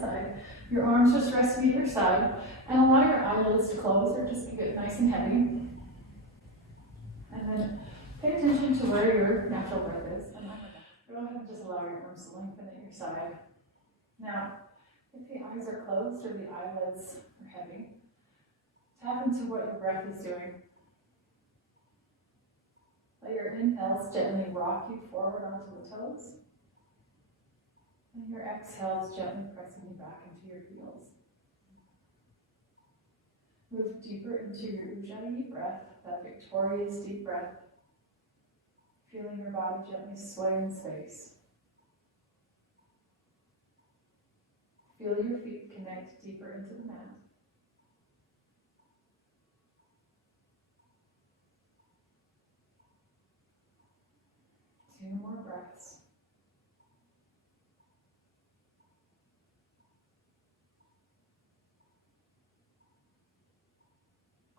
side. Your arms just rest either side, and allow your eyelids to close or just keep it nice and heavy. And then pay attention to where your natural breath is. And go ahead and just allow your arms to lengthen at your side. Now, if the eyes are closed or the eyelids are heavy, tap into what your breath is doing. Let your inhales gently rock you forward onto the toes. And your exhales gently pressing you back into your heels. Move deeper into your Ujjayi breath, that victorious deep breath. Feeling your body gently sway in space. Feel your feet connect deeper into the mat. 2 more breaths.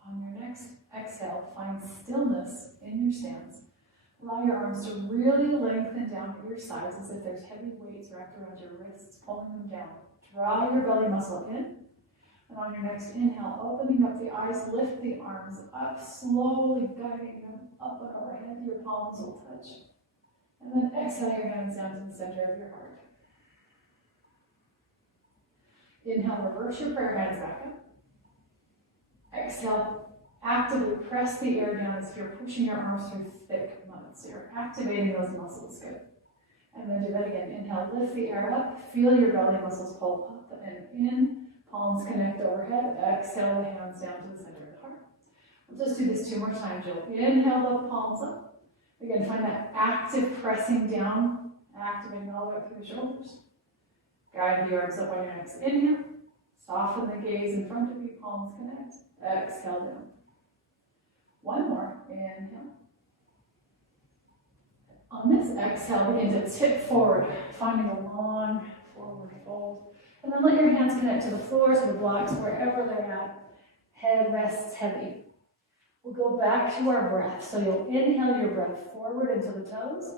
On your next exhale, find stillness in your stance. Allow your arms to really lengthen down at your sides as if there's heavy weights wrapped around your wrists, pulling them down. Draw your belly muscle in. And on your next inhale, opening up the eyes, lift the arms up, slowly guiding them up and overhead. Your palms will touch. And then exhale your hands down to the center of your heart. Inhale, reverse your prayer hands back up. Exhale, actively press the air down as if you're pushing your arms through thick mud. So you're activating those muscles, good. And then do that again. Inhale, lift the air up. Feel your belly muscles pull up and in. Palms connect overhead. Exhale, hands down to the center of the heart. We'll just do this 2 more times, Jill. Inhale, the palms up. Again, find that active pressing down, activating all the way up through the shoulders. Guide the arms up on your next inhale. Soften the gaze in front of you, palms connect. Exhale down. 1 more. Inhale. On this exhale, begin to tip forward, finding a long forward fold. And then let your hands connect to the floors or the blocks, wherever they're at. Head rests heavy. We'll go back to our breath. So you'll inhale your breath forward into the toes.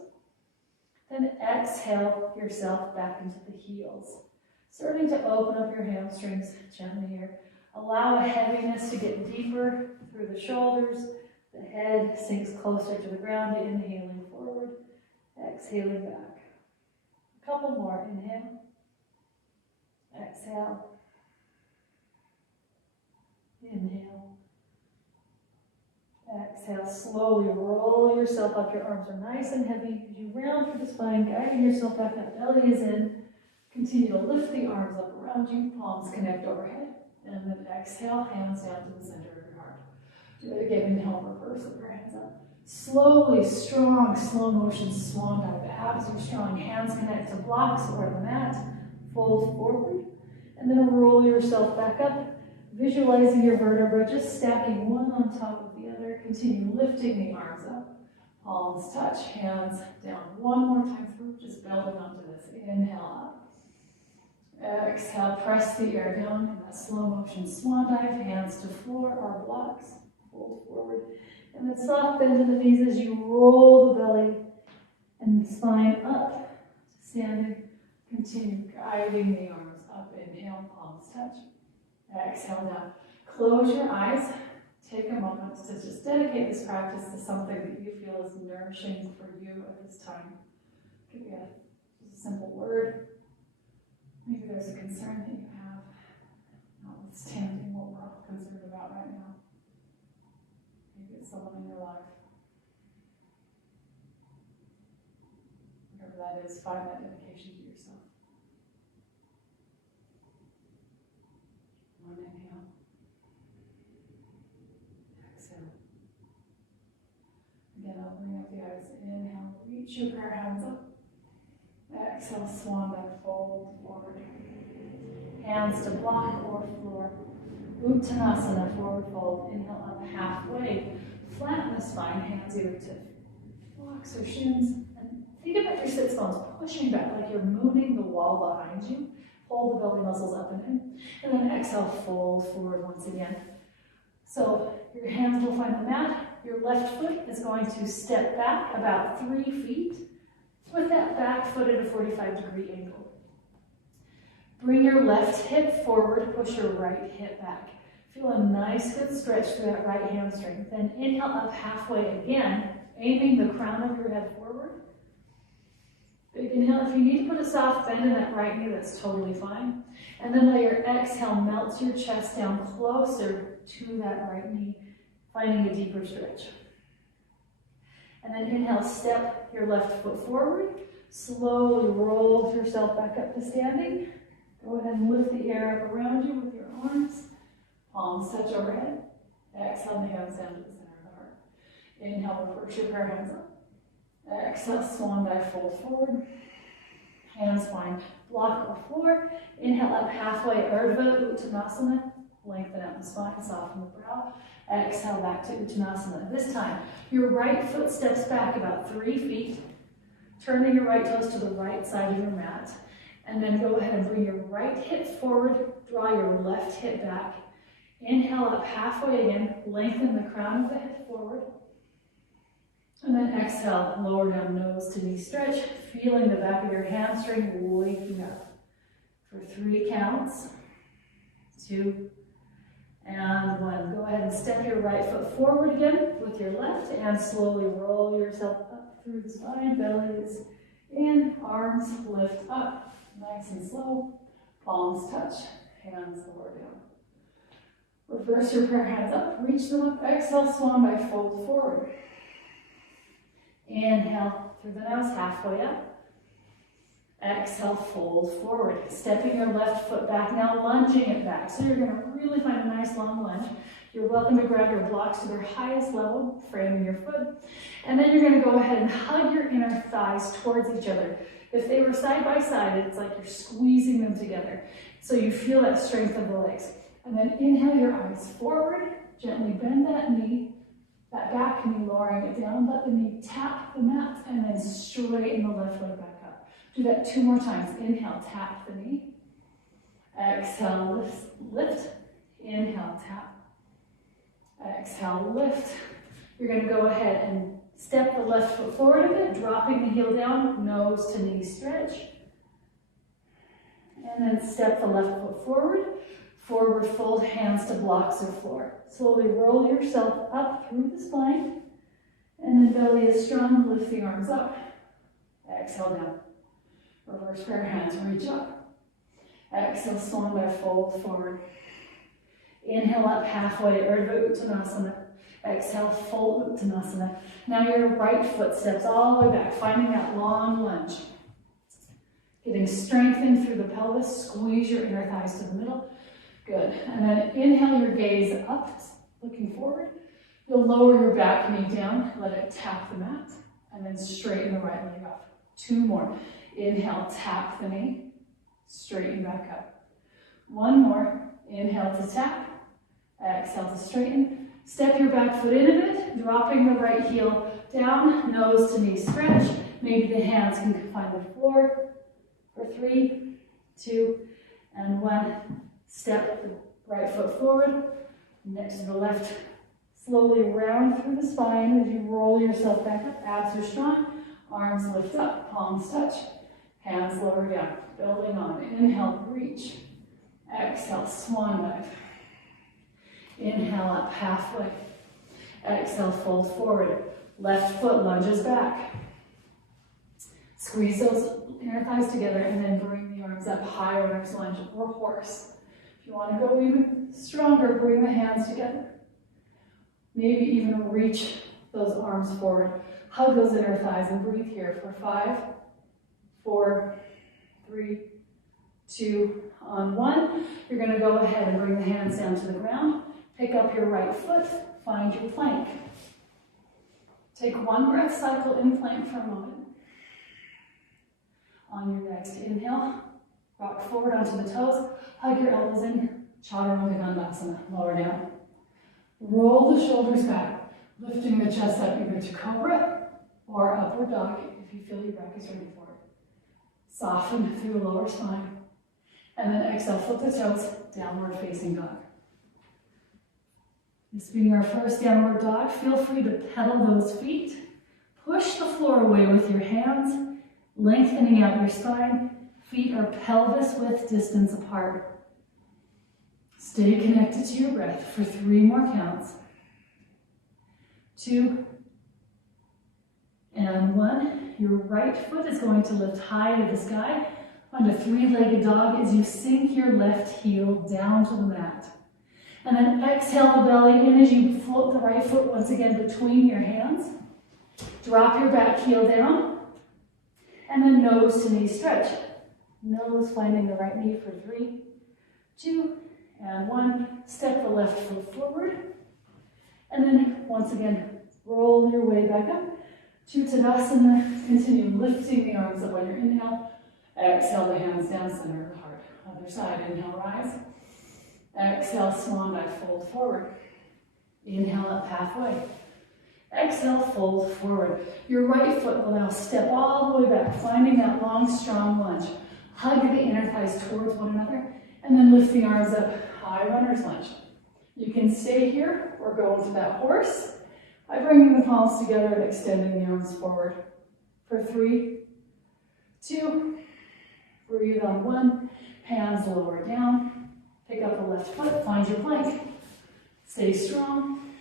Then exhale yourself back into the heels. Starting to open up your hamstrings gently here. Allow a heaviness to get deeper through the shoulders. The head sinks closer to the ground, inhaling forward, exhaling back. A couple more. Inhale. Exhale. Inhale. Exhale. Slowly roll yourself up. Your arms are nice and heavy. As you round through the spine, guiding yourself back up. Belly is in. Continue to lift the arms up around you. Palms connect overhead. And then exhale, hands down to the center of your heart. Do it again. Inhale, reverse, lift your hands up. Slowly, strong, slow motion swan dive. Abs are strong. Hands connect to blocks or the mat. Fold forward. And then roll yourself back up. Visualizing your vertebra, just stacking one on top of the other. Continue lifting the arms up. Palms touch, hands down. 1 more time through, just building onto this. Inhale up. Exhale, press the air down in that slow motion swan dive. Hands to floor or blocks. Fold forward. And then soft bend in the knees as you roll the belly and the spine up. Standing. Continue guiding the arms up. Inhale, palms touch. Exhale down. Close your eyes. Take a moment to just dedicate this practice to something that you feel is nourishing for you at this time. Give you a simple word. Maybe there's a concern that you have, notwithstanding what we're all concerned about right now. Maybe it's someone in your life. Whatever that is, find that dedication to yourself. 1 inhale. Exhale. Again, opening up the eyes. Inhale, reach your prayer hands up. Exhale, swan dive, fold forward. Hands to block or floor. Uttanasana, forward fold. Inhale up halfway. Flatten the spine, hands either to blocks or shins. And think about your sits bones pushing back like you're mooning the wall behind you. Hold the belly muscles up and in. And then exhale, fold forward once again. So your hands will find the mat. Your left foot is going to step back about 3 feet with that back foot at a 45-degree angle. Bring your left hip forward, push your right hip back. Feel a nice good stretch through that right hamstring. Then inhale up halfway again, aiming the crown of your head forward. Big inhale. If you need to put a soft bend in that right knee, that's totally fine. And then let your exhale melt your chest down closer to that right knee, finding a deeper stretch. And then inhale, step your left foot forward. Slowly roll yourself back up to standing. Go ahead and lift the air up around you with your arms. Palms touch overhead. Exhale, the hands down to the center of the heart. Inhale, reverse your prayer hands up. Exhale, swan dive, fold forward. Hands find block or floor. Inhale up halfway, Urdhva Uttanasana. Lengthen out the spine, soften the brow. Exhale back to Uttanasana. This time, your right foot steps back about 3 feet, turning your right toes to the right side of your mat. And then go ahead and bring your right hip forward, draw your left hip back. Inhale up halfway again, lengthen the crown of the head forward. And then exhale, lower down nose to knee stretch, feeling the back of your hamstring waking up. For 3 counts, 2, and 1. Go ahead and step your right foot forward again with your left and slowly roll yourself up through the spine. Belly is in, arms lift up, nice and slow. Palms touch, hands lower down. Reverse your prayer hands up, reach them up. Exhale, swan dive, fold forward. Inhale through the nose, halfway up. Exhale, fold forward. Stepping your left foot back, now lunging it back. So you're going to really find a nice long lunge. You're welcome to grab your blocks to their highest level, framing your foot. And then you're going to go ahead and hug your inner thighs towards each other. If they were side by side, it's like you're squeezing them together. So you feel that strength of the legs. And then inhale your eyes forward, gently bend that knee, that back knee, lowering it down. Let the knee tap the mat, and then straighten the left leg back up. Do that 2 more times. Inhale, tap the knee. Exhale, lift. Inhale, tap. Exhale, lift. You're going to go ahead and step the left foot forward a bit, dropping the heel down, nose to knee stretch. And then step the left foot forward. Forward fold, hands to blocks or floor. Slowly roll yourself up through the spine. And then belly is strong, lift the arms up. Exhale down. Reverse prayer hands, reach up. Exhale, swan dive, fold forward. Inhale up halfway, Urdhva Uttanasana. Exhale, fold Uttanasana. Now your right foot steps all the way back, finding that long lunge. Getting strengthened through the pelvis, squeeze your inner thighs to the middle. Good. And then inhale your gaze up, looking forward. You'll lower your back knee down, let it tap the mat, and then straighten the right leg up. 2 more. Inhale, tap the knee, straighten back up. 1 more. Inhale to tap, exhale to straighten. Step your back foot in a bit, dropping the right heel down, nose to knee stretch. Maybe the hands can find the floor. For 3, 2, and 1. Step the right foot forward, next to the left. Slowly round through the spine as you roll yourself back up. Abs are strong, arms lift up, palms touch, hands lower down. Building on. Inhale, reach. Exhale, swan dive. Inhale up halfway. Exhale, fold forward. Left foot lunges back. Squeeze those inner thighs together and then bring the arms up high, runner's lunge or horse. If you want to go even stronger, bring the hands together. Maybe even reach those arms forward. Hug those inner thighs and breathe here for 5, 4, 3, 2, on 1. You're going to go ahead and bring the hands down to the ground. Pick up your right foot, find your plank. Take 1 breath cycle in plank for a moment. On your next inhale, rock forward onto the toes, hug your elbows in, Chaturanga Dandasana, lower down. Roll the shoulders back, lifting the chest up either to cobra or upward dog if you feel your back is ready for it. Soften through the lower spine. And then exhale, flip the toes, downward facing dog. This being our first downward dog, feel free to pedal those feet. Push the floor away with your hands, lengthening out your spine. Feet are pelvis width distance apart. Stay connected to your breath for 3 more counts. 2 and 1. Your right foot is going to lift high to the sky. Find a 3-legged dog as you sink your left heel down to the mat. And then exhale the belly in as you float the right foot once again between your hands. Drop your back heel down. And then nose to knee stretch. Nose finding the right knee for 3, 2, and 1. Step the left foot forward. And then once again, roll your way back up to Tadasana. Continue lifting the arms up on your inhale. Exhale the hands down, center of the heart. Other side, inhale, rise. Exhale, swan dive, fold forward. Inhale up halfway. Exhale, fold forward. Your right foot will now step all the way back, finding that long, strong lunge. Hug the inner thighs towards one another, and then lift the arms up, high runner's lunge. You can stay here or go into that horse by bringing the palms together and extending the arms forward. For 3, 2, breathe on 1, hands lower down. Pick up the left foot, find your plank. Stay strong.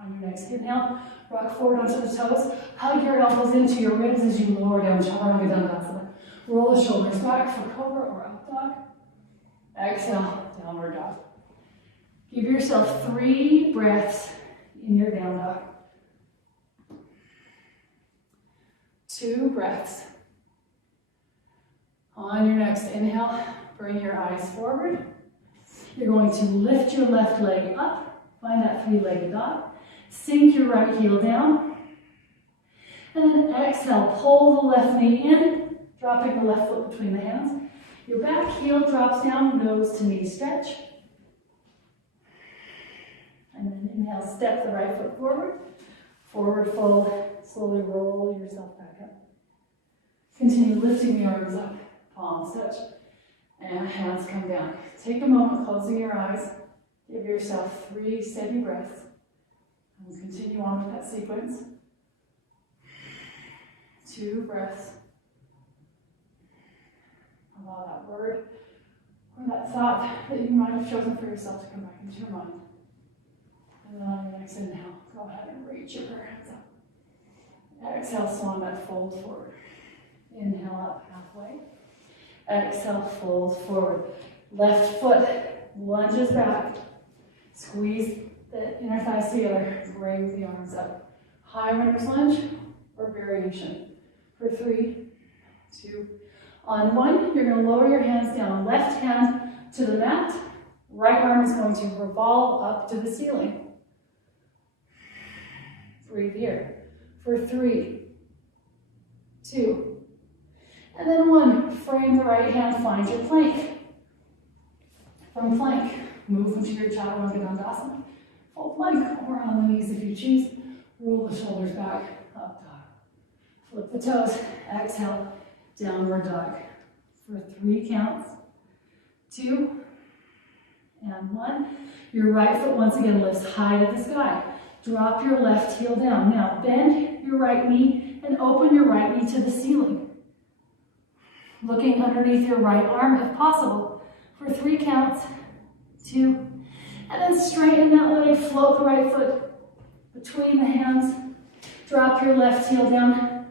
On your next inhale, rock forward onto the toes. Hug your elbows into your ribs as you lower down, Chaturanga Dandasana. Roll the shoulders back for cobra or up dog. Exhale, downward dog. Give yourself 3 breaths in your down dog. 2 breaths. On your next inhale, bring your eyes forward. You're going to lift your left leg up, find that 3-legged dog. Sink your right heel down. And then exhale, pull the left knee in, dropping the left foot between the hands. Your back heel drops down, nose to knee stretch. And then inhale, step the right foot forward. Forward fold, slowly roll yourself back up. Continue lifting the arms up, palms touch, and hands come down. Take a moment, closing your eyes. Give yourself 3 steady breaths. And continue on with that sequence. 2 breaths. Allow that word or that thought that you might have chosen for yourself to come back into your mind. And then on your next inhale, go ahead and reach your hands up. Exhale, swan that fold forward. Inhale up halfway. Exhale, fold forward. Left foot lunges back. Squeeze the inner thighs together. Bring the arms up. High runner's lunge or variation. For 3, 2, on 1, you're going to lower your hands down. Left hand to the mat. Right arm is going to revolve up to the ceiling. Breathe here. For 3, 2, and then 1. Frame the right hand, find your plank. From plank, move into your Chaturanga Dandasana. Full plank or on the knees if you choose. Roll the shoulders back, up dog. Flip the toes, exhale, downward dog. For 3 counts. 2 and 1. Your right foot once again lifts high to the sky. Drop your left heel down. Now bend your right knee and open your right knee to the ceiling. Looking underneath your right arm if possible. For 3 counts. 2. And then straighten that leg. Float the right foot between the hands. Drop your left heel down.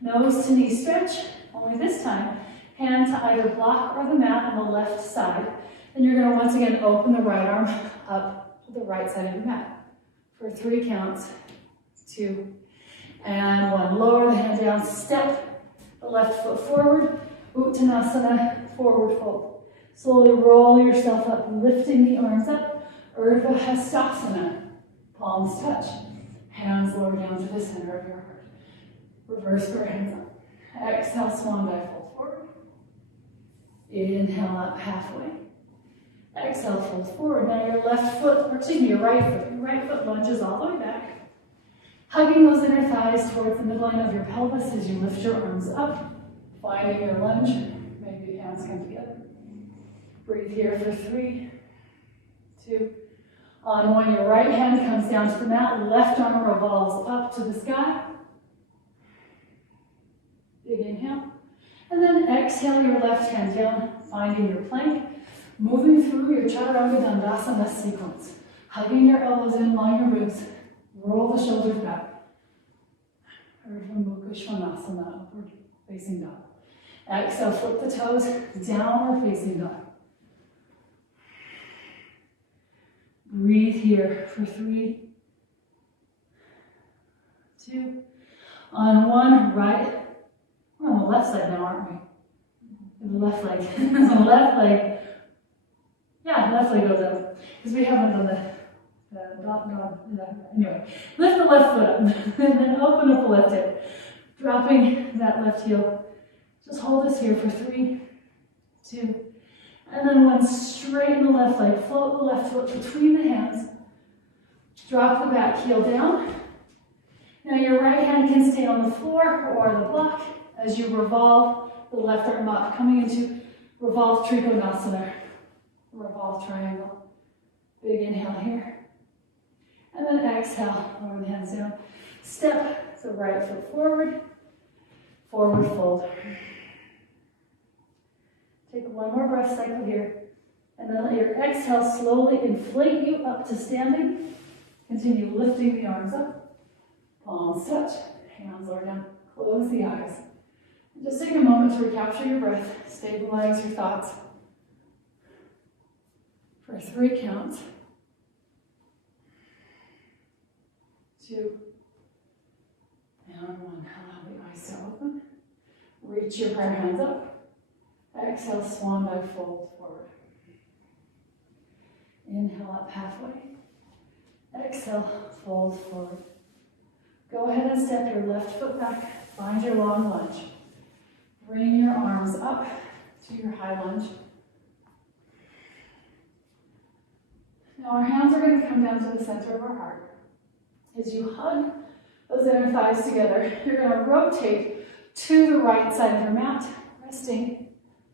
Nose to knee stretch. Only this time, hand to either block or the mat on the left side. And you're going to once again open the right arm up to the right side of the mat. For 3 counts. 2 and 1. Lower the hand down. Step the left foot forward. Uttanasana, forward fold. Slowly roll yourself up, lifting the arms up. Urdhva Hastasana. Palms touch. Hands lower down to the center of your heart. Reverse your hands up. Exhale, swan dive, fold forward. Inhale up halfway. Exhale, fold forward. Now your left foot, or excuse me, your right foot lunges all the way back. Hugging those inner thighs towards the midline of your pelvis as you lift your arms up. Finding your lunge. Maybe the hands come together. Breathe here for 3, 2. On 1, your right hand comes down to the mat. Left arm revolves up to the sky. Big inhale. And then exhale your left hand down, finding your plank, moving through your Chaturanga Dandasana sequence. Hugging your elbows in, line your ribs, roll the shoulders back. Urdhva Mukha Svanasana, upward facing dog. Exhale, flip the toes, downward facing dog. Breathe here for 3, 2, on 1, right. We're on the left side now, aren't we? The left leg. The left leg. Yeah, left leg goes up. Because we haven't done the dot. Anyway, lift the left foot up. And then open up the left hip. Dropping that left heel. Just hold this here for 3, 2. And then one, straighten the left leg. Float the left foot between the hands. Drop the back heel down. Now your right hand can stay on the floor or the block as you revolve the left arm up, coming into revolve Trikonasana, revolve triangle. Big inhale here. And then exhale, lower the hands down. Step the right foot forward, forward fold. Take one more breath cycle here. And then let your exhale slowly inflate you up to standing. Continue lifting the arms up. Palms touch, hands lower down. Close the eyes. And just take a moment to recapture your breath. Stabilize your thoughts. For 3 counts. 2. And 1. Allow the eyes to open. Reach your prayer hands up. Exhale, swan dive, fold forward. Inhale up halfway. Exhale, fold forward. Go ahead and step your left foot back. Find your long lunge. Bring your arms up to your high lunge. Now our hands are going to come down to the center of our heart. As you hug those inner thighs together, you're going to rotate to the right side of your mat, resting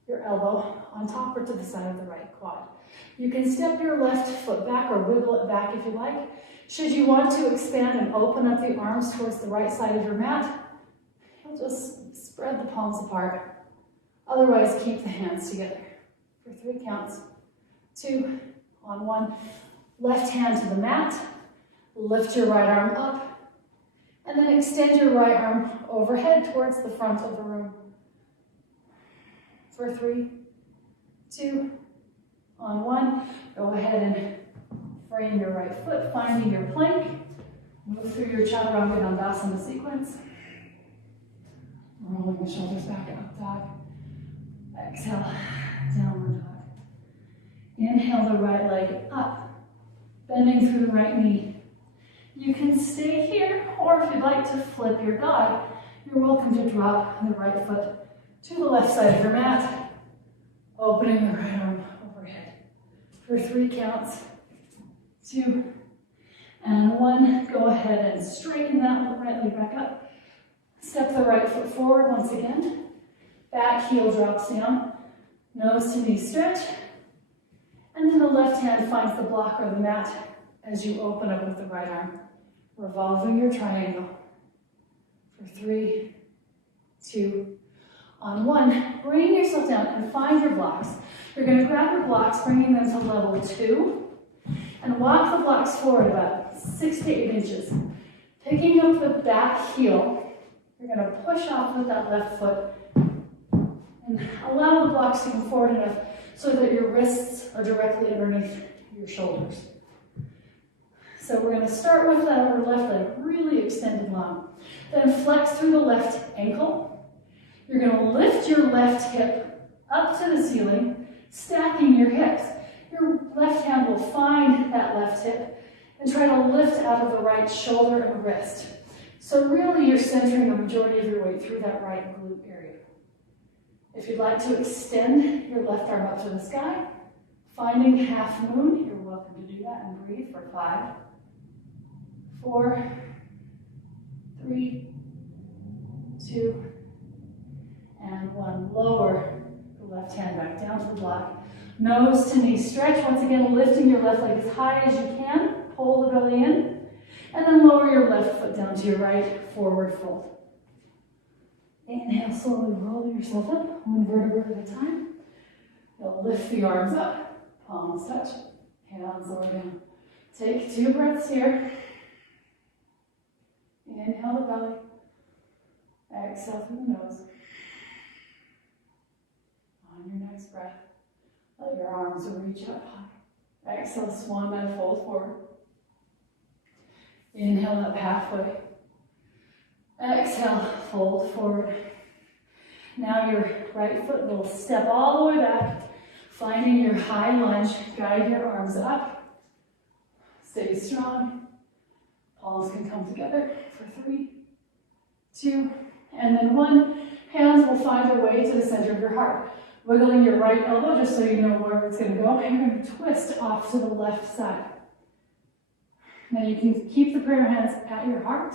your elbow on top or to the side of the right quad. You can step your left foot back or wiggle it back if you like. Should you want to expand and open up the arms towards the right side of your mat, you'll just spread the palms apart. Otherwise, keep the hands together. For 3 counts. 2, on 1. Left hand to the mat. Lift your right arm up. And then extend your right arm overhead towards the front of the room. For 3, 2, on 1. Go ahead and frame your right foot, finding your plank. Move through your Chaturanga Dandasana sequence. Rolling the shoulders back, up dog. Exhale, downward dog. Inhale the right leg up, bending through the right knee. You can stay here, or if you'd like to flip your dog, you're welcome to drop the right foot to the left side of your mat, opening the right arm overhead. For 3 counts. 2, and 1. Go ahead and straighten that right leg back up. Step the right foot forward once again. Back heel drops down. Nose to knee stretch. And then the left hand finds the block or the mat as you open up with the right arm, revolving your triangle. For 3, 2, on 1. Bring yourself down and find your blocks. You're going to grab your blocks, bringing them to level 2. And walk the blocks forward about 6 to 8 inches. Picking up the back heel, you're going to push off with that left foot and allow the blocks to come forward enough so that your wrists are directly underneath your shoulders. So we're going to start with our left leg really extended long. Then flex through the left ankle. You're going to lift your left hip up to the ceiling, stacking your hips. Your left hand will find that left hip and try to lift out of the right shoulder and wrist. So really you're centering the majority of your weight through that right glute area. If you'd like to extend your left arm up to the sky, finding half moon, you're welcome to do that and breathe for 5, 4, 3, 2, and 1. Lower the left hand back down to the block. Nose to knee stretch. Once again, lifting your left leg as high as you can. Pull the belly in. 1. And then lower your left foot down to your right, forward fold. Inhale, slowly roll yourself up, one vertebra at a time. You'll lift the arms up, palms touch, hands lower down. Take 2 breaths here. Inhale the belly. Exhale through the nose. On your next breath, let your arms reach up high. Exhale, swan dive, fold forward. Inhale up halfway. Exhale, fold forward. Now your right foot will step all the way back, finding your high lunge. Guide your arms up. Stay strong. Palms can come together for 3, 2, and then 1. Hands will find their way to the center of your heart. Wiggling your right elbow just so you know where it's going to go. And you're going to twist off to the left side. Now you can keep the prayer hands at your heart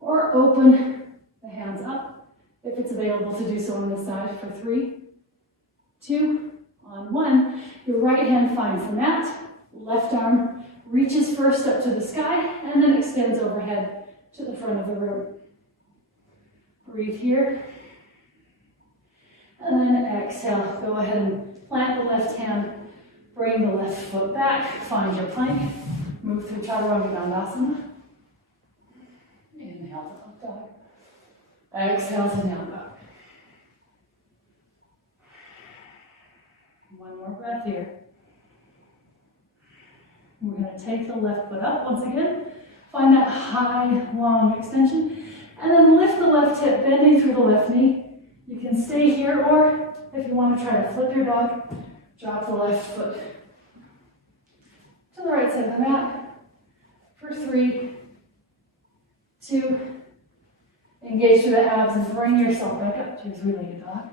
or open the hands up if it's available to do so on this side for 3, 2, on 1. Your right hand finds the mat. Left arm reaches first up to the sky and then extends overhead to the front of the room. Breathe here. And then exhale. Go ahead and plant the left hand. Bring the left foot back. Find your plank. Move through Chaturanga Dandasana. Inhale to up dog. Exhale to down dog. One more breath here. We're going to take the left foot up once again. Find that high, long extension. And then lift the left hip, bending through the left knee. You can stay here, or if you want to try to flip your dog, drop the left foot to the right side of the mat for 3, 2, engage through the abs and bring yourself back up to your 3-legged dog.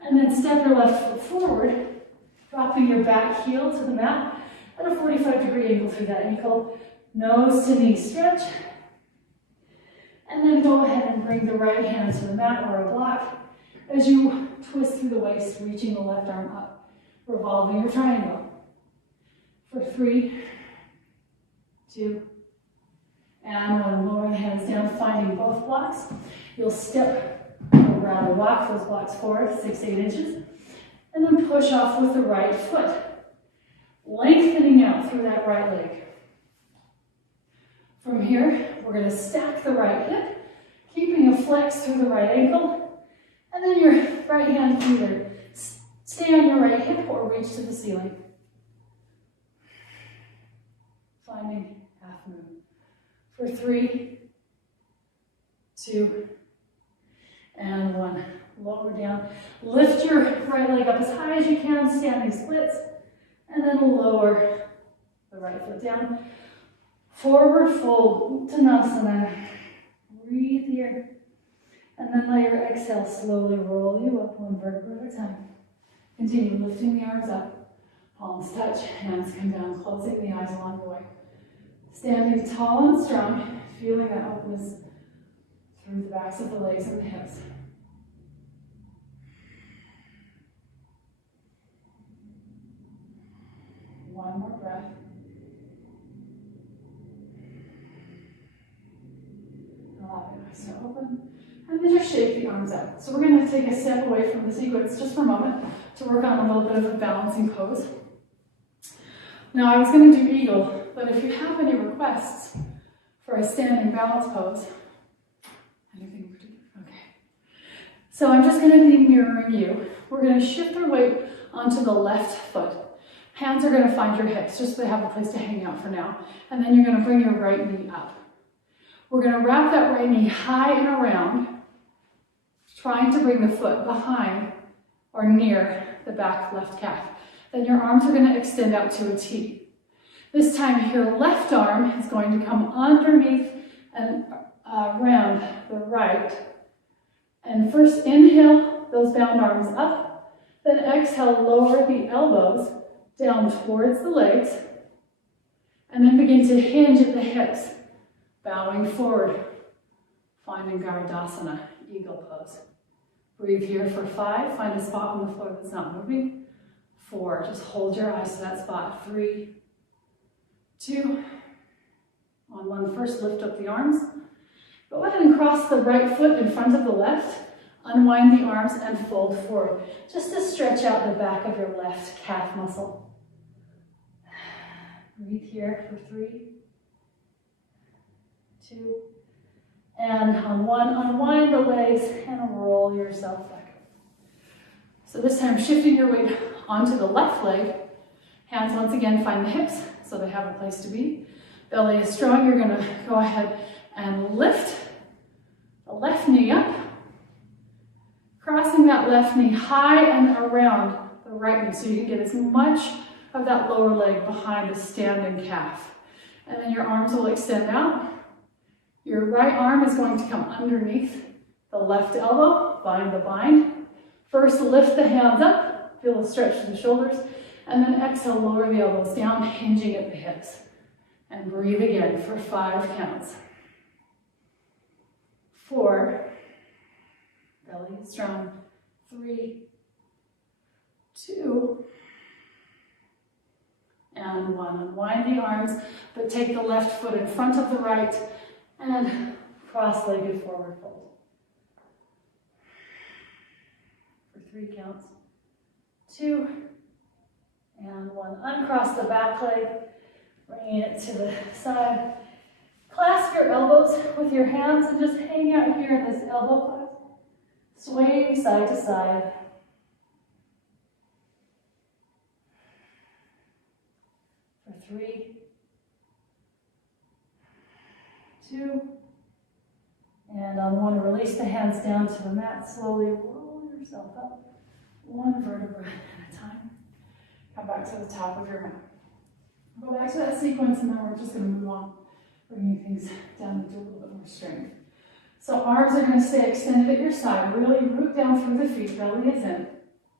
And then step your left foot forward, dropping your back heel to the mat at a 45-degree angle through that ankle. Nose to knee stretch. And then go ahead and bring the right hand to the mat or a block as you twist through the waist, reaching the left arm up, revolving your triangle. For 3, 2, and 1. Lower the hands down, finding both blocks. You'll step around or walk those blocks forward 6 to 8 inches, and then push off with the right foot, lengthening out through that right leg. From here, we're going to stack the right hip, keeping a flex through the right ankle, and then your right hand can either stay on your right hip or reach to the ceiling. Finding half moon. For 3, 2, and 1. Lower down. Lift your right leg up as high as you can, standing splits, and then lower the right foot down. Forward fold, Uttanasana. Breathe here. And then let your exhale slowly roll you up one vertebra at a time. Continue lifting the arms up. Palms touch, hands come down, closing the eyes along the way. Standing tall and strong, feeling that openness through the backs of the legs and the hips. One more breath. Allow your eyes to open. And then just shake the arms out. So we're going to take a step away from the sequence just for a moment to work on a little bit of a balancing pose. Now I was going to do eagle, but if you have any requests for a standing balance pose, anything in particular? Okay. So I'm just going to be mirroring you. We're going to shift our weight onto the left foot. Hands are going to find your hips, just so they have a place to hang out for now. And then you're going to bring your right knee up. We're going to wrap that right knee high and around, trying to bring the foot behind or near the back left calf. Then your arms are going to extend out to a T. This time your left arm is going to come underneath and around the right. And first inhale those bound arms up, then exhale, lower the elbows down towards the legs, and then begin to hinge at the hips, bowing forward, finding Garudasana, eagle pose. Breathe here for 5, find a spot on the floor that's not moving. 4, just hold your eyes to that spot. 3, 2, on 1, first lift up the arms. Go ahead and cross the right foot in front of the left. Unwind the arms and fold forward, just to stretch out the back of your left calf muscle. Breathe here for 3, 2, and on 1, unwind the legs and roll yourself back up. So this time, shifting your weight onto the left leg. Hands once again find the hips so they have a place to be. Belly is strong. You're going to go ahead and lift the left knee up, crossing that left knee high and around the right knee so you can get as much of that lower leg behind the standing calf. And then your arms will extend out. Your right arm is going to come underneath the left elbow, find the bind. First, lift the hands up, feel a stretch to the shoulders, and then exhale, lower the elbows down, hinging at the hips. And breathe again for 5 counts. 4, belly is strong. 3, 2, and 1. Unwind the arms, but take the left foot in front of the right and cross-legged forward fold. For 3 counts. 2, and 1. Uncross the back leg, bringing it to the side. Clasp your elbows with your hands and just hang out here in this elbow clasp. Swaying side to side. For 3, 2, and on 1, release the hands down to the mat. Slowly roll yourself up, 1 vertebra at a time. Come back to the top of your mat. Go back to that sequence, and then we're just going to move on, bringing things down into a little bit more strength. So arms are going to stay extended at your side. Really root down through the feet. Belly is in.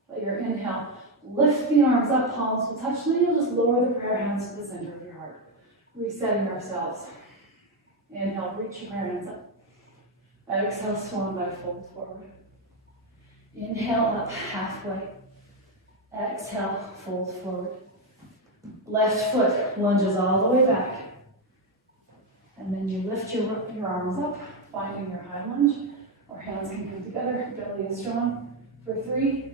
Let your inhale. Lift the arms up. Palms will touch. And then you'll just lower the prayer hands to the center of your heart. Resetting ourselves. Inhale. Reach your prayer hands up. Exhale. Swan by fold forward. Inhale up halfway. Exhale. Fold forward. Left foot lunges all the way back. And then you lift your arms up, finding your high lunge, or hands can come together, belly is strong. For 3,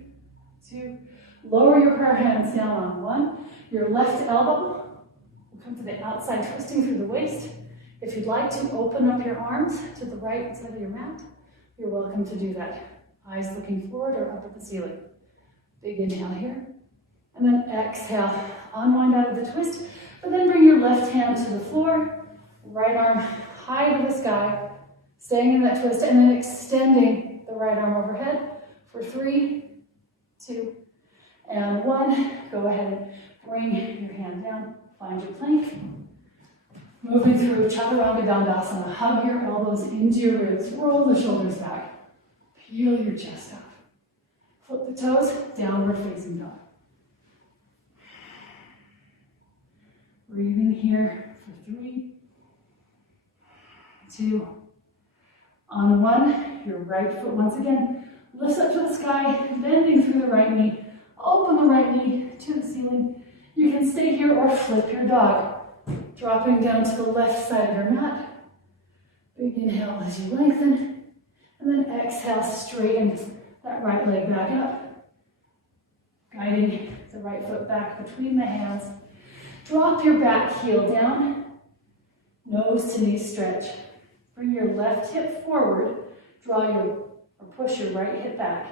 2, lower your prayer hands down on 1. Your left elbow will come to the outside, twisting through the waist. If you'd like to open up your arms to the right side of your mat, you're welcome to do that. Eyes looking forward or up at the ceiling. Big inhale here. And then exhale, unwind out of the twist, but then bring your left hand to the floor, right arm high to the sky, staying in that twist, and then extending the right arm overhead for 3, 2, and 1. Go ahead and bring your hand down, find your plank. Moving through Chaturanga Dandasana, hug your elbows into your ribs, roll the shoulders back, peel your chest up. Flip the toes, downward facing dog. Breathing here for 3, 2, on 1, your right foot once again lifts up to the sky, bending through the right knee. Open the right knee to the ceiling. You can stay here or flip your dog, dropping down to the left side of your mat. Big inhale as you lengthen, and then exhale, straighten that right leg back up, guiding the right foot back between the hands. Drop your back heel down, nose to knee stretch. Bring your left hip forward, push your right hip back.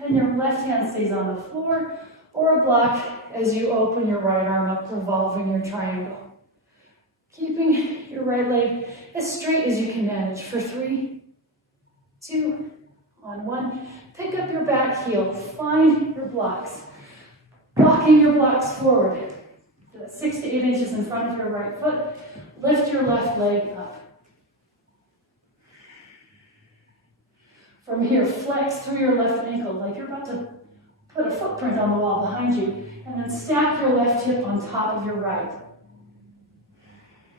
Then your left hand stays on the floor or a block as you open your right arm up, revolving your triangle. Keeping your right leg as straight as you can manage for 3, 2, on 1. Pick up your back heel, find your blocks. Walking your blocks forward, 6 to 8 inches in front of your right foot. Lift your left leg up. From here, flex through your left ankle like you're about to put a footprint on the wall behind you, and then stack your left hip on top of your right.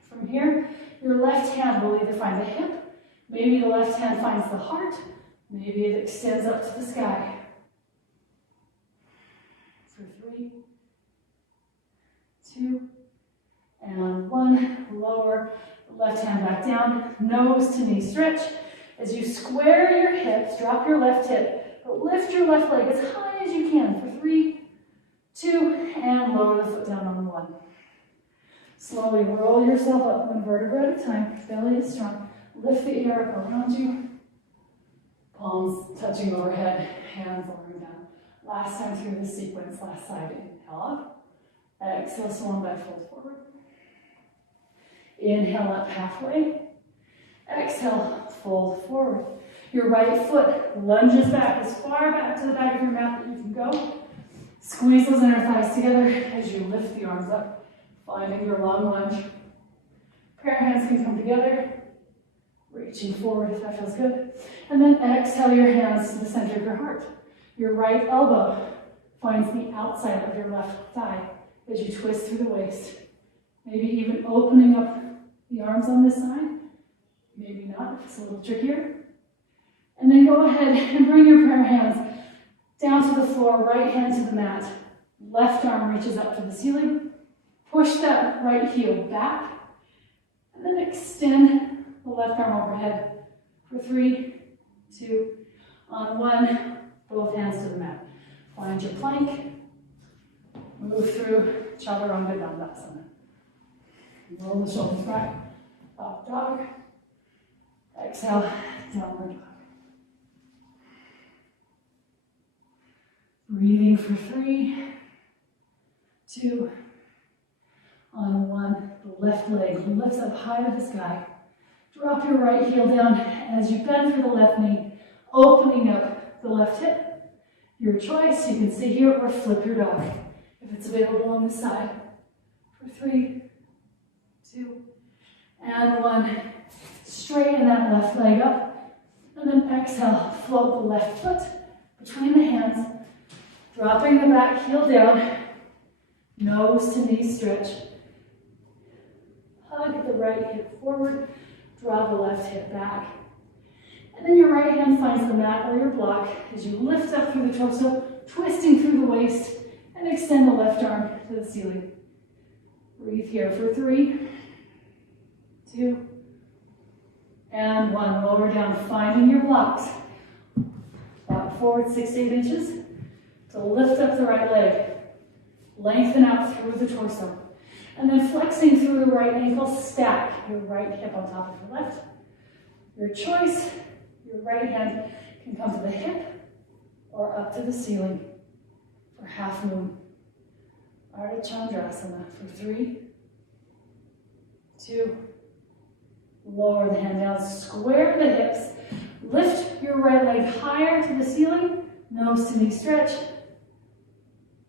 From here, your left hand will either find the hip, maybe the left hand finds the heart, maybe it extends up to the sky. For 3, 2, and 1. Lower the left hand back down, nose to knee stretch. As you square your hips, drop your left hip, but lift your left leg as high as you can for 3, 2, and lower the foot down on 1. Slowly roll yourself up 1 vertebra at a time. Belly is strong. Lift the air up around you. Palms touching overhead, hands lowering down. Last time through this sequence, last side, inhale up. Exhale, swan by fold forward. Inhale up halfway. Exhale, fold forward. Your right foot lunges back as far back to the back of your mat that you can go. Squeeze those inner thighs together as you lift the arms up, finding your long lunge. Prayer hands can come together, reaching forward if that feels good. And then exhale your hands to the center of your heart. Your right elbow finds the outside of your left thigh as you twist through the waist. Maybe even opening up the arms on this side. Maybe not, if it's a little trickier. And then go ahead and bring your prayer hands down to the floor, right hand to the mat. Left arm reaches up to the ceiling. Push that right heel back. And then extend the left arm overhead for 3, 2, on 1. Both hands to the mat. Find your plank. Move through Chaturanga Dandasana. Roll the shoulders back. Up dog. Exhale, downward dog. Breathing for 3, 2, on 1. The left leg lifts up high to the sky. Drop your right heel down as you bend through the left knee, opening up the left hip. Your choice, you can stay here or flip your dog if it's available on the side. For 3, 2, and 1. Straighten that left leg up, and then exhale, float the left foot between the hands, dropping the back heel down, nose to knee stretch. Hug the right hip forward, draw the left hip back. And then your right hand finds the mat or your block as you lift up through the torso, twisting through the waist, and extend the left arm to the ceiling. Breathe here for 3, 2, and 1. Lower down, finding your blocks. Walk forward 6 to 8 inches to lift up the right leg. Lengthen out through the torso. And then flexing through the right ankle, stack your right hip on top of your left. Your choice, your right hand can come to the hip or up to the ceiling for half moon. Ardha Chandrasana for 3, 2, lower the hand down, square the hips, lift your right leg higher to the ceiling, nose to knee stretch,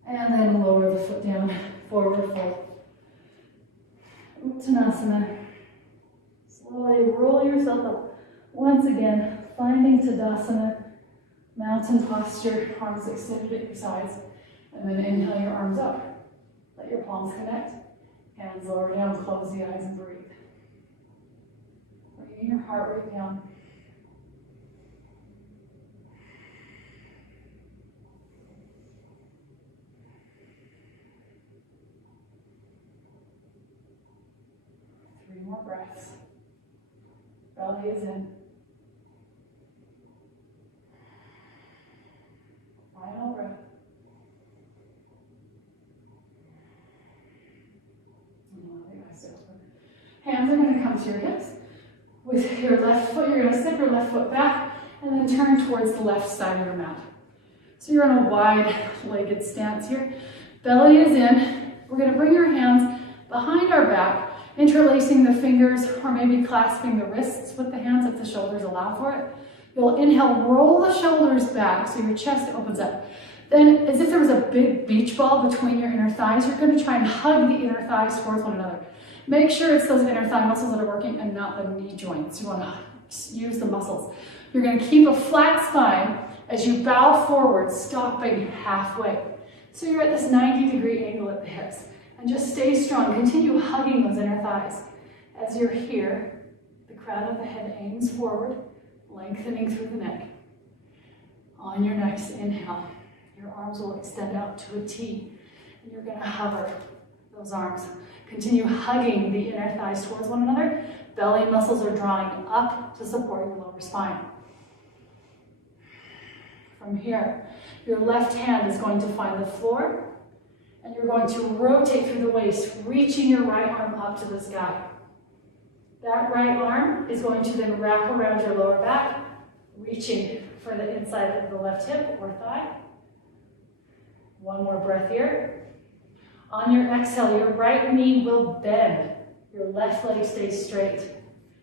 and then lower the foot down, forward fold. Uttanasana. Slowly roll yourself up. Once again, finding Tadasana, mountain posture, arms extended at your sides, and then inhale your arms up. Let your palms connect, hands lower down, close the eyes and breathe. Bringing your heart rate down. More breaths. Belly is in. Final breath. Hands are going to come to your hips. With your left foot, you're going to step your left foot back and then turn towards the left side of your mat. So you're on a wide-legged stance here. Belly is in. We're going to bring your hands behind our back, interlacing the fingers or maybe clasping the wrists with the hands if the shoulders allow for it. You'll inhale, roll the shoulders back so your chest opens up. Then, as if there was a big beach ball between your inner thighs, you're going to try and hug the inner thighs towards one another. Make sure it's those inner thigh muscles that are working and not the knee joints. You want to use the muscles. You're going to keep a flat spine as you bow forward, stopping halfway. So you're at this 90-degree angle at the hips. And just stay strong. Continue hugging those inner thighs. As you're here, the crown of the head aims forward, lengthening through the neck. On your next inhale, your arms will extend out to a T. And you're going to hover those arms. Continue hugging the inner thighs towards one another. Belly muscles are drawing up to support your lower spine. From here, your left hand is going to find the floor, and you're going to rotate through the waist, reaching your right arm up to the sky. That right arm is going to then wrap around your lower back, reaching for the inside of the left hip or thigh. One more breath here. On your exhale, your right knee will bend. Your left leg stays straight.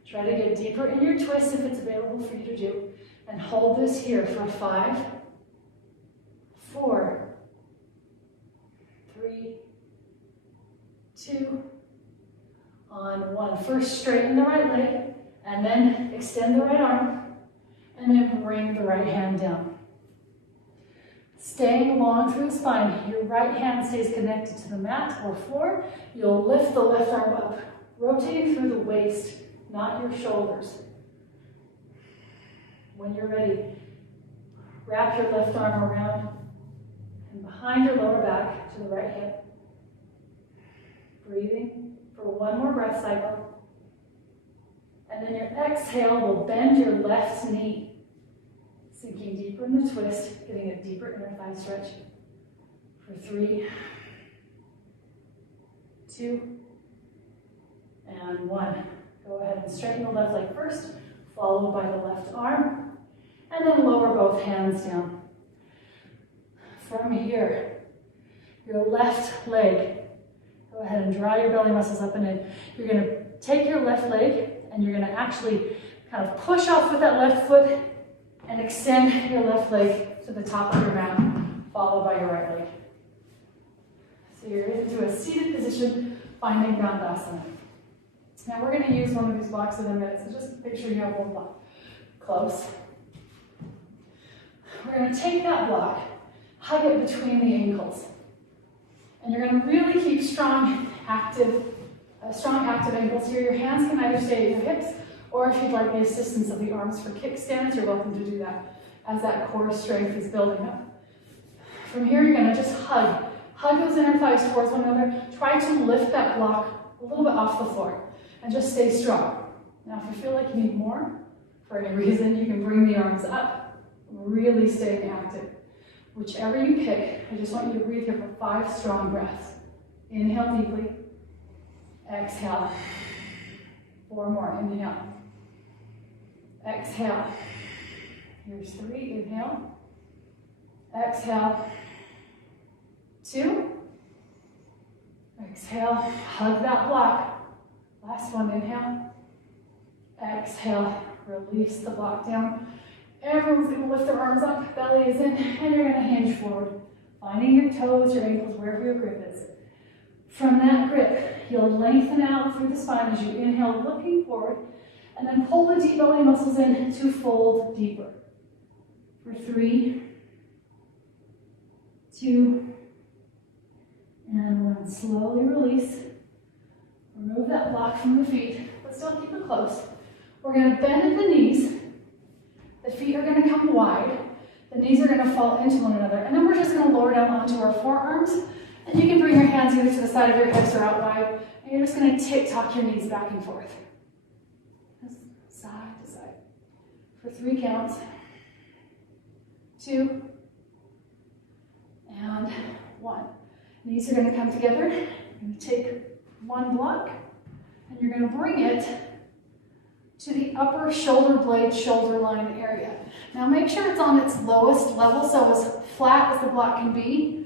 Try to get deeper in your twist if it's available for you to do. And hold this here for 5, 4, 3, 2, on 1. First, straighten the right leg, and then extend the right arm, and then bring the right hand down. Staying long through the spine, your right hand stays connected to the mat or floor. You'll lift the left arm up, rotating through the waist, not your shoulders. When you're ready, wrap your left arm around and behind your lower back to the right hip. Breathing for one more breath cycle. And then your exhale will bend your left knee, sinking deeper in the twist, getting a deeper inner thigh stretch. For 3, 2, and 1. Go ahead and straighten the left leg first, followed by the left arm, and then lower both hands down. From here, your left leg, go ahead and draw your belly muscles up and in. You're going to take your left leg and you're going to actually kind of push off with that left foot and extend your left leg to the top of your mat, followed by your right leg. So you're into a seated position, finding Dandasana. Now we're going to use one of these blocks in a minute, so just make sure you have one block close. We're going to take that block, hug it between the ankles. And you're going to really keep strong, active ankles here. Your hands can either stay at your hips, or if you'd like the assistance of the arms for kickstands, you're welcome to do that as that core strength is building up. From here, you're going to just hug those inner thighs towards one another. Try to lift that block a little bit off the floor and just stay strong. Now, if you feel like you need more for any reason, you can bring the arms up, really staying active. Whichever you pick, I just want you to breathe here for 5 strong breaths. Inhale deeply. Exhale. 4 more. Inhale. Exhale. Here's 3. Inhale. Exhale. 2. Exhale. Hug that block. Last one. Inhale. Exhale. Release the block down. Everyone's going to lift their arms up, belly is in, and you're going to hinge forward, finding your toes, your ankles, wherever your grip is. From that grip, you'll lengthen out through the spine as you inhale, looking forward, and then pull the deep belly muscles in to fold deeper. For 3, 2, and 1. Slowly release. Remove that block from the feet, but still keep it close. We're going to bend at the knees. The feet are going to come wide. The knees are going to fall into one another. And then we're just going to lower down onto our forearms. And you can bring your hands either to the side of your hips or out wide. And you're just going to tick-tock your knees back and forth. Just side to side. For 3 counts. 2. And 1. Knees are going to come together. You're going to take one block. And you're going to bring it to the upper shoulder blade, shoulder line area. Now make sure it's on its lowest level, so as flat as the block can be.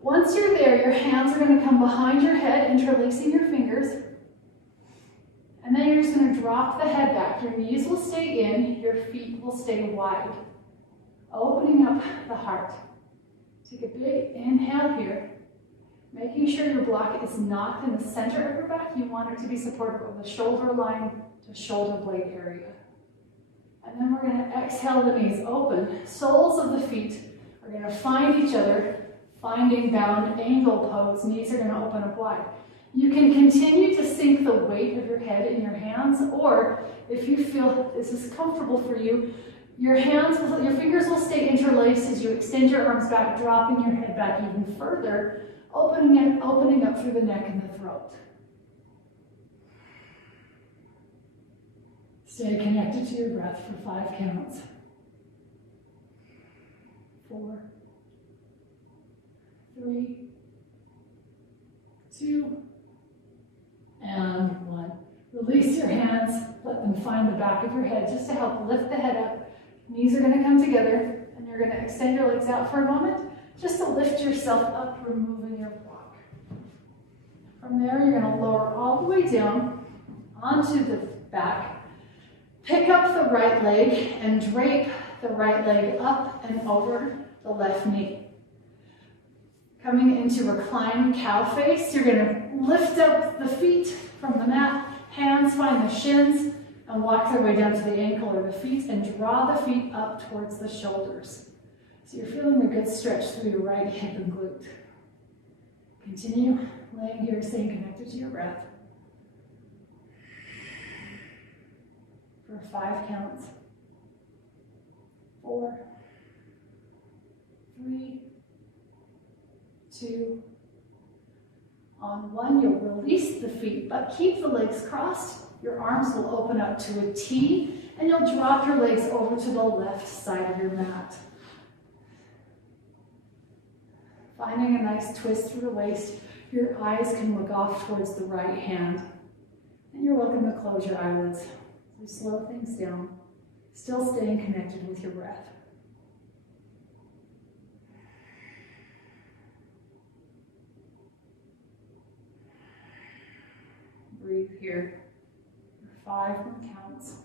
Once you're there, your hands are going to come behind your head, interlacing your fingers. And then you're just going to drop the head back. Your knees will stay in, your feet will stay wide. Opening up the heart. Take a big inhale here. Making sure your block is not in the center of your back. You want it to be supportive of the shoulder line to shoulder blade area. And then we're going to exhale the knees open. Soles of the feet are going to find each other, finding bound angle pose. Knees are going to open up wide. You can continue to sink the weight of your head in your hands, or if you feel this is comfortable for you, your fingers will stay interlaced as you extend your arms back, dropping your head back even further, opening up through the neck and the throat. Stay connected to your breath for 5 counts. 4, 3, 2, and 1. Release your hands, let them find the back of your head just to help lift the head up. Knees are going to come together, and you're going to extend your legs out for a moment just to lift yourself up, removing your block. From there, you're going to lower all the way down onto the back. Pick up the right leg and drape the right leg up and over the left knee. Coming into Reclined Cow Face, you're going to lift up the feet from the mat, hands find the shins, and walk their way down to the ankle or the feet, and draw the feet up towards the shoulders. So you're feeling a good stretch through your right hip and glute. Continue laying here, staying connected to your breath. For 5 counts. 4, 3, 2, on 1, you'll release the feet, but keep the legs crossed. Your arms will open up to a T, and you'll drop your legs over to the left side of your mat. Finding a nice twist through the waist, your eyes can look off towards the right hand. And you're welcome to close your eyelids. So slow things down, still staying connected with your breath. Breathe here for 5 more counts.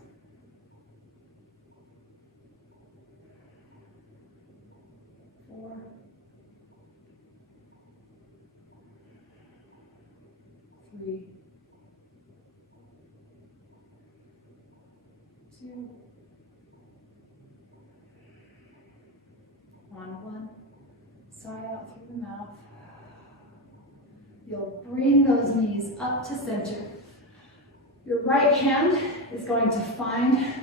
4, 3, 2, on 1. Sigh out through the mouth. You'll bring those knees up to center. Your right hand is going to find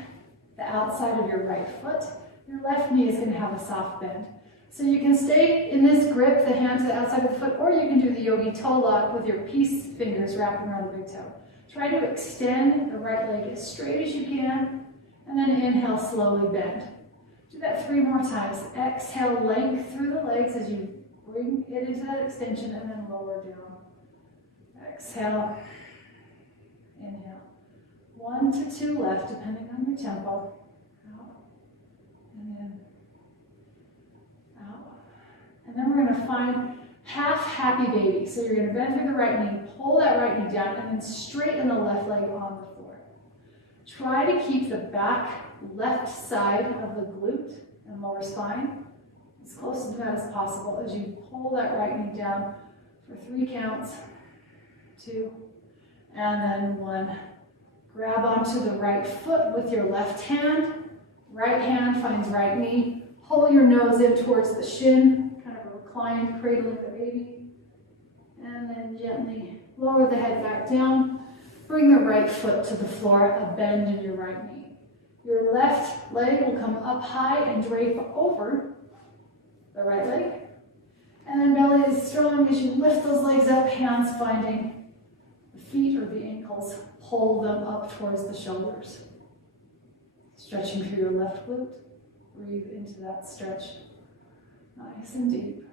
the outside of your right foot. Your left knee is going to have a soft bend. So you can stay in this grip, the hand to the outside of the foot, or you can do the yogi toe lock with your peace fingers wrapping around the big toe. Try to extend the right leg as straight as you can, and then inhale, slowly bend. Do that 3 more times. Exhale, length through the legs as you bring it into that extension, and then lower down. Exhale, inhale. 1 to 2 left, depending on your tempo. Out, and in, out. And then we're going to find half happy baby. So you're going to bend through the right knee, pull that right knee down, and then straighten the left leg on the floor. Try to keep the back left side of the glute and lower spine as close to that as possible as you pull that right knee down for 3 counts. 2, and then 1. Grab onto the right foot with your left hand. Right hand finds right knee. Pull your nose in towards the shin, kind of a reclined cradling the baby. And then gently lower the head back down. Bring the right foot to the floor, a bend in your right knee. Your left leg will come up high and drape over the right leg. And then belly is strong as you lift those legs up, hands finding the feet or the ankles, pull them up towards the shoulders. Stretching through your left glute, breathe into that stretch, nice and deep.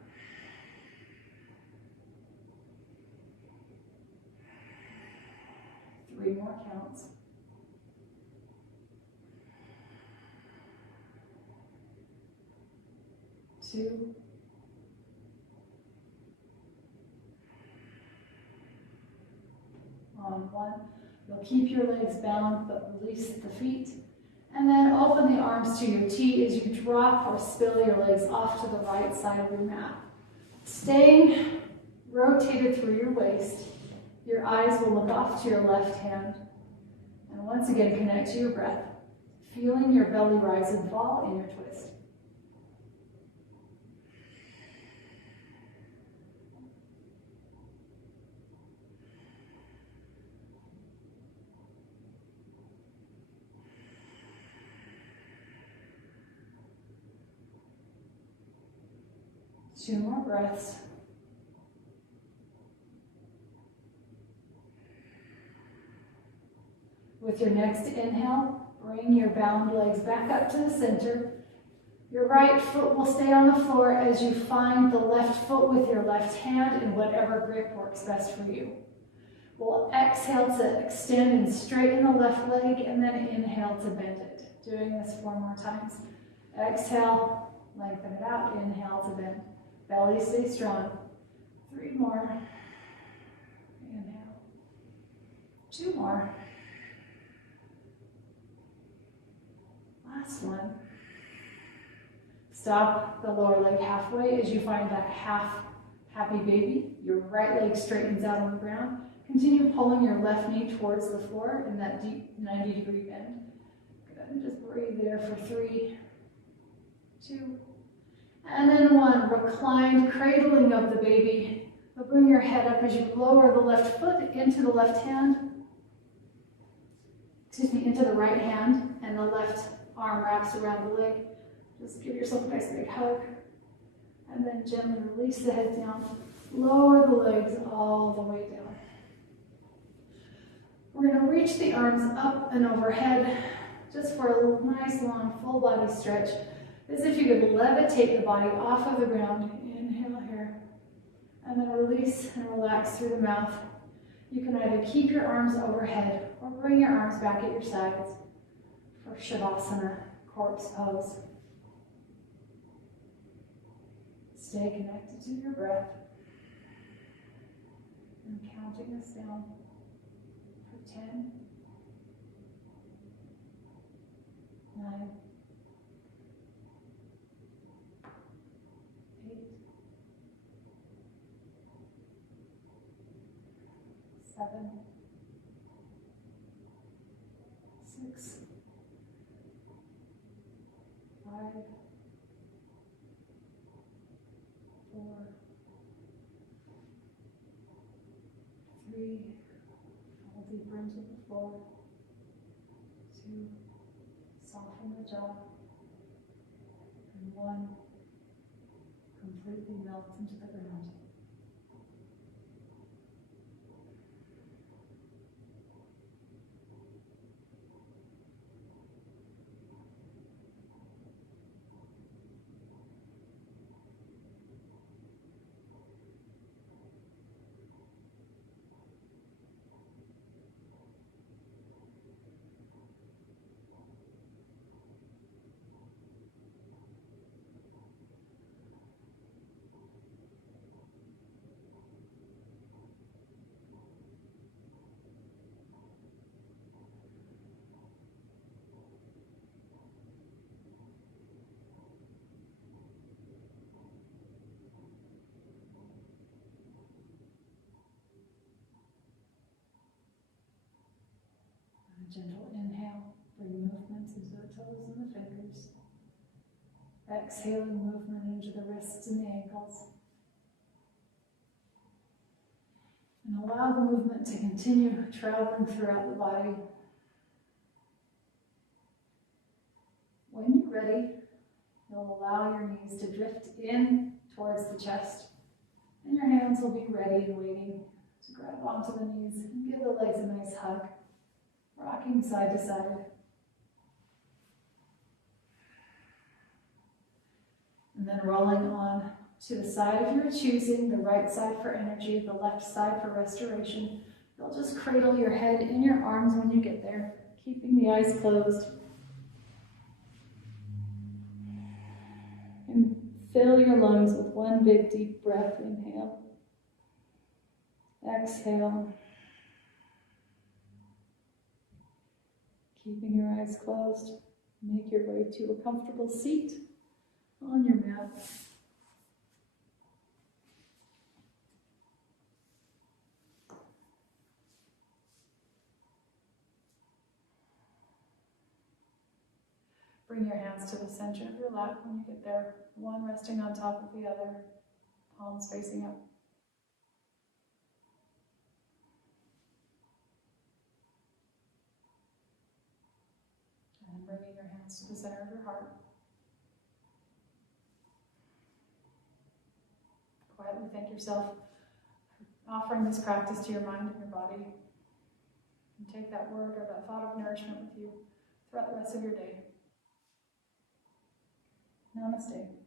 Three more counts. 2, on 1. You'll keep your legs bound, but release the feet. And then open the arms to your T as you drop or spill your legs off to the right side of your mat. Staying rotated through your waist, your eyes will look off to your left hand. And once again, connect to your breath, feeling your belly rise and fall in your twist. Two more breaths. With your next inhale, bring your bound legs back up to the center. Your right foot will stay on the floor as you find the left foot with your left hand in whatever grip works best for you. We'll exhale to extend and straighten the left leg, and then inhale to bend it. Doing this 4 more times. Exhale, lengthen it out, inhale to bend. Belly stay strong. 3 more. Inhale. 2 more. Last one. Stop the lower leg halfway as you find that half happy baby. Your right leg straightens out on the ground. Continue pulling your left knee towards the floor in that deep 90-degree bend. Good. And just breathe there for 3, 2, and then 1. Reclined, cradling of the baby. So bring your head up as you lower the left foot into the left hand. Into the right hand, and the left arm wraps around the leg. Just give yourself a nice big hug. And then gently release the head down. Lower the legs all the way down. We're going to reach the arms up and overhead just for a nice long full body stretch. As if you could levitate the body off of the ground. Inhale here. And then release and relax through the mouth. You can either keep your arms overhead or bring your arms back at your sides for Shavasana, corpse pose. Stay connected to your breath and counting us down for 10, 9, 8, 7, 6, 5, 4, 3, fall deeper into the floor. 2, soften the jaw. And 1, completely melt into the ground. Gentle inhale, bring movement into the toes and the fingers. Exhaling movement into the wrists and the ankles. And allow the movement to continue traveling throughout the body. When you're ready, you'll allow your knees to drift in towards the chest. And your hands will be ready and waiting to grab onto the knees and give the legs a nice hug. Rocking side to side. And then rolling on to the side of your choosing, the right side for energy, the left side for restoration. You'll just cradle your head in your arms when you get there, keeping the eyes closed. And fill your lungs with 1 big deep breath. Inhale. Exhale. Keeping your eyes closed, make your way to a comfortable seat on your mat. Bring your hands to the center of your lap when you get there, one resting on top of the other, palms facing up. And bringing your hands to the center of your heart. Quietly thank yourself for offering this practice to your mind and your body. And take that word or that thought of nourishment with you throughout the rest of your day. Namaste.